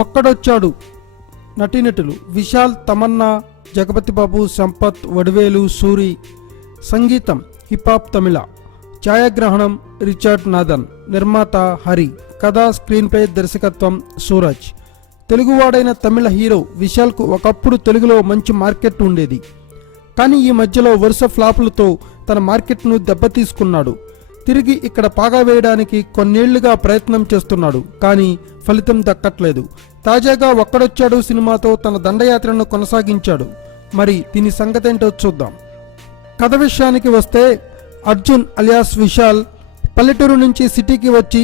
ఒక్కడొచ్చాడు నటీనటులు విశాల్, తమన్నా, జగపతి బాబు, సంపత్, వడివేలు, సూరి. సంగీతం హిపాప్ తమిళ. ఛాయాగ్రహణం Richard Nathan. నిర్మాత హరి. కథ, స్క్రీన్ ప్లే, దర్శకత్వం సూరజ్. తెలుగువాడైన తమిళ హీరో విశాల్కు ఒకప్పుడు తెలుగులో మంచి మార్కెట్ ఉండేది. కానీ ఈ మధ్యలో వరుస ఫ్లాపులతో తన మార్కెట్ను దెబ్బతీసుకున్నాడు. తిరిగి ఇక్కడ పాగా వేయడానికి కొన్నేళ్లుగా ప్రయత్నం చేస్తున్నాడు, కానీ ఫలితం దక్కట్లేదు. తాజాగా ఒక్కడొచ్చాడు సినిమాతో తన దండయాత్రను కొనసాగించాడు. మరి దీని సంగతేంటో చూద్దాం. కథ విషయానికి వస్తే, అర్జున్ అలియాస్ విశాల్ పల్లెటూరు నుంచి సిటీకి వచ్చి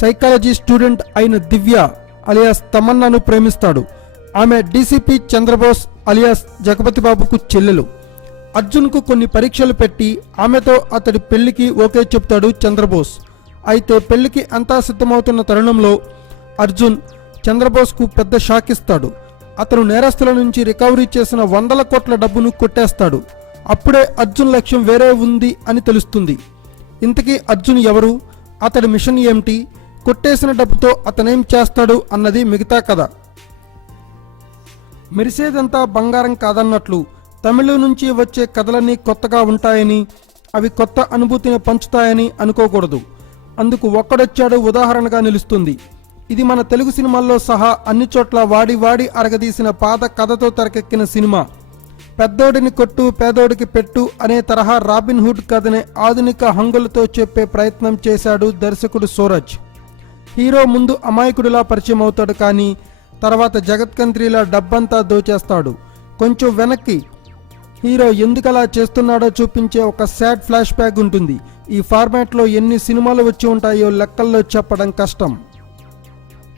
సైకాలజీ స్టూడెంట్ అయిన దివ్య అలియాస్ తమన్నాను ప్రేమిస్తాడు. ఆమె డీసీపీ చంద్రబోస్ అలియాస్ జగపతి బాబుకు చెల్లెలు. అర్జున్కు కొన్ని పరీక్షలు పెట్టి ఆమెతో అతడి పెళ్లికి ఓకే చెప్తాడు చంద్రబోస్. అయితే పెళ్లికి అంతా సిద్ధమవుతున్న తరుణంలో అర్జున్ చంద్రబోస్కు పెద్ద షాక్ ఇస్తాడు. అతను నేరస్తుల నుంచి రికవరీ చేసిన 100 కోట్ల డబ్బును కొట్టేస్తాడు. అప్పుడే అర్జున్ లక్ష్యం వేరే ఉంది అని తెలుస్తుంది. ఇంతకీ అర్జున్ ఎవరు, అతడి మిషన్ ఏమిటి, కొట్టేసిన డబ్బుతో అతనేం చేస్తాడు అన్నది మిగతా కథ. మెరిసేదంతా బంగారం కాదన్నట్లు తమిళ నుంచి వచ్చే కథలన్నీ కొత్తగా ఉంటాయని, అవి కొత్త అనుభూతిని పంచుతాయని అనుకోకూడదు. అందుకు ఒక్కడొచ్చాడు ఉదాహరణగా నిలుస్తుంది. ఇది మన తెలుగు సినిమాల్లో సహా అన్ని చోట్ల వాడి వాడి అరగదీసిన పాత కథతో తెరకెక్కిన సినిమా. పెద్దోడిని కొట్టు పేదోడికి పెట్టు అనే తరహా రాబిన్ హుడ్ కథనే ఆధునిక హంగులతో చెప్పే ప్రయత్నం చేశాడు దర్శకుడు సూరజ్. హీరో ముందు అమాయకుడిలా పరిచయం అవుతాడు, కానీ తర్వాత జగత్కంత్రిలా డబ్బంతా దోచేస్తాడు. కొంచెం వెనక్కి హీరో ఎందుకలా చేస్తున్నాడో చూపించే ఒక సాడ్ ఫ్లాష్ బ్యాక్ ఉంటుంది. ఈ ఫార్మాట్లో ఎన్ని సినిమాలు వచ్చి ఉంటాయో లెక్కల్లో చెప్పడం కష్టం.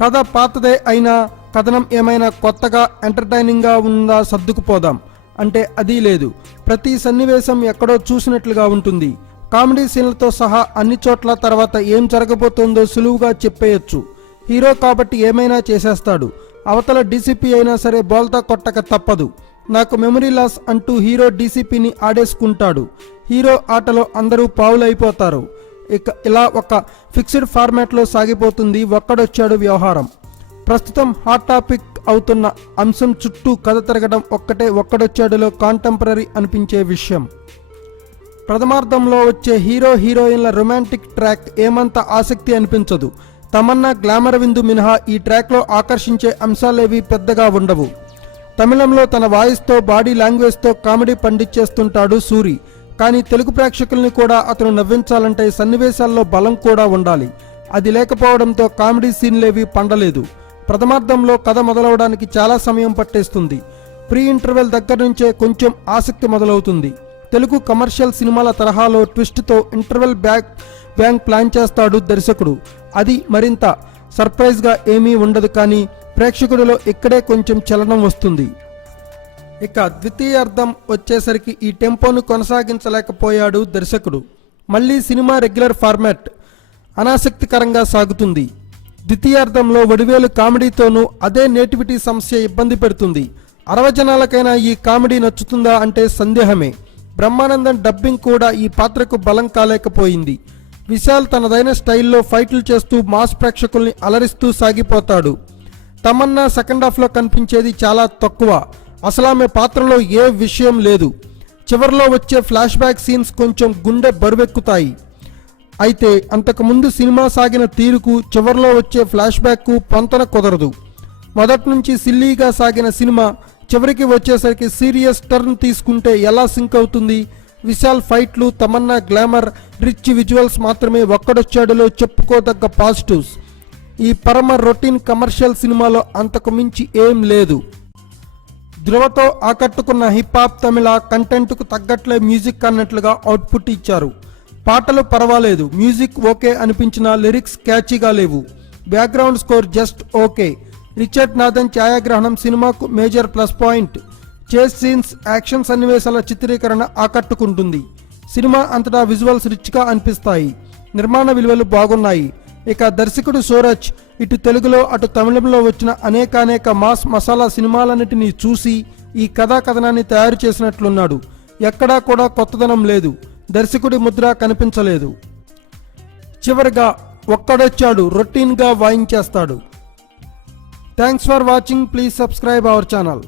కథ పాతదే అయినా కథనం ఏమైనా కొత్తగా ఎంటర్టైనింగ్గా ఉందా సర్దుకుపోదాం అంటే అది లేదు. ప్రతి సన్నివేశం ఎక్కడో చూసినట్లుగా ఉంటుంది. కామెడీ సీన్లతో సహా అన్ని చోట్ల తర్వాత ఏం జరగబోతోందో సులువుగా చెప్పేయచ్చు. హీరో కాబట్టి ఏమైనా చేసేస్తాడు. అవతల డీసీపీ అయినా సరే బోల్తా కొట్టక తప్పదు. నాకు మెమరీ లాస్ అంటూ హీరో డీసీపీని ఆడేసుకుంటాడు. హీరో ఆటలో అందరూ పావులైపోతారు. ఇలా ఒక ఫిక్స్డ్ ఫార్మాట్లో సాగిపోతుంది ఒక్కడొచ్చాడు వ్యవహారం. ప్రస్తుతం హాట్ టాపిక్ అవుతున్న అంశం చుట్టూ కథ తిరగడం ఒక్కటే ఒక్కడొచ్చాడులో కాంటెంపరీ అనిపించే విషయం. ప్రథమార్థంలో వచ్చే హీరో హీరోయిన్ల రొమాంటిక్ ట్రాక్ ఏమంత ఆసక్తి అనిపించదు. తమన్నా గ్లామర్ విందు మినహా ఈ ట్రాక్లో ఆకర్షించే అంశాలేవి పెద్దగా ఉండవు. తమిళంలో తన వాయిస్తో బాడీ లాంగ్వేజ్తో కామెడీ పండించేస్తుంటాడు సూరి. కానీ తెలుగు ప్రేక్షకుల్ని కూడా అతను నవ్వించాలంటే సన్నివేశాల్లో బలం కూడా ఉండాలి. అది లేకపోవడంతో కామెడీ సీన్లేవి పండలేదు. ప్రథమార్థంలో కథ మొదలవడానికి చాలా సమయం పట్టేస్తుంది. ప్రీ ఇంటర్వెల్ దగ్గర నుంచే కొంచెం ఆసక్తి మొదలవుతుంది. తెలుగు కమర్షియల్ సినిమాల తరహాలో ట్విస్ట్తో ఇంటర్వెల్ బ్యాంగ్ ప్లాన్ చేస్తాడు దర్శకుడు. అది మరింత సర్ప్రైజ్గా ఏమీ ఉండదు, కానీ ప్రేక్షకుడిలో ఇక్కడే కొంచెం చలనం వస్తుంది. ఇక ద్వితీయార్థం వచ్చేసరికి ఈ టెంపోను కొనసాగించలేకపోయాడు దర్శకుడు. మళ్ళీ సినిమా రెగ్యులర్ ఫార్మాట్ అనాసక్తికరంగా సాగుతుంది. ద్వితీయార్థంలో వడివేలు కామెడీతోనూ అదే నేటివిటీ సమస్య ఇబ్బంది పెడుతుంది. 60 జనాలకైనా ఈ కామెడీ నచ్చుతుందా అంటే సందేహమే. బ్రహ్మానందం డబ్బింగ్ కూడా ఈ పాత్రకు బలం కాలేకపోయింది. విశాల్ తనదైన స్టైల్లో ఫైట్లు చేస్తూ మాస్ ప్రేక్షకుల్ని అలరిస్తూ సాగిపోతాడు. తమన్నా సెకండ్ హాఫ్లో కనిపించేది చాలా తక్కువ. అసలు ఆమె పాత్రలో ఏ విషయం లేదు. చివరిలో వచ్చే ఫ్లాష్ బ్యాక్ సీన్స్ కొంచెం గుండె బరువెక్కుతాయి. అయితే అంతకుముందు సినిమా సాగిన తీరుకు చివరిలో వచ్చే ఫ్లాష్ బ్యాక్కు పొంతన కుదరదు. మొదటి నుంచి సిల్లీగా సాగిన సినిమా చివరికి వచ్చేసరికి సీరియస్ టర్న్ తీసుకుంటే ఎలా సింక్ అవుతుంది? విశాల్ ఫైట్లు, తమన్నా గ్లామర్, రిచ్ విజువల్స్ మాత్రమే ఒక్కడొచ్చాడులో చెప్పుకోదగ్గ పాజిటివ్స్. ఈ పరమ రొటీన్ కమర్షియల్ సినిమాలో అంతకు మించి ఏం లేదు. ధృవతో ఆకట్టుకున్న హిపాప్ తమిళ కంటెంట్కు తగ్గట్లే మ్యూజిక్ అన్నట్లుగా అవుట్పుట్ ఇచ్చారు. పాటలు పర్వాలేదు, మ్యూజిక్ ఓకే అనిపించిన లిరిక్స్ క్యాచీగా లేవు. Background score just okay. Richard Nathan ఛాయాగ్రహణం సినిమాకు major plus point. Chase scenes, action సన్నివేశాల చిత్రీకరణ ఆకట్టుకుంటుంది. సినిమా అంతటా విజువల్స్ రిచ్గా అనిపిస్తాయి. నిర్మాణ విలువలు బాగున్నాయి. ఇక దర్శకుడు సూరజ్ ఇటు తెలుగులో అటు తమిళంలో వచ్చిన అనేక మాస్ మసాలా సినిమాలన్నిటినీ చూసి ఈ కథనాన్ని తయారు చేసినట్లున్నాడు. ఎక్కడా కూడా కొత్తదనం లేదు. దర్శకుడి ముద్ర కనిపించలేదు. చివరిగా ఒక్కడొచ్చాడు రొటీన్గా వాయించేస్తాడు. Thanks for watching. Please subscribe our channel.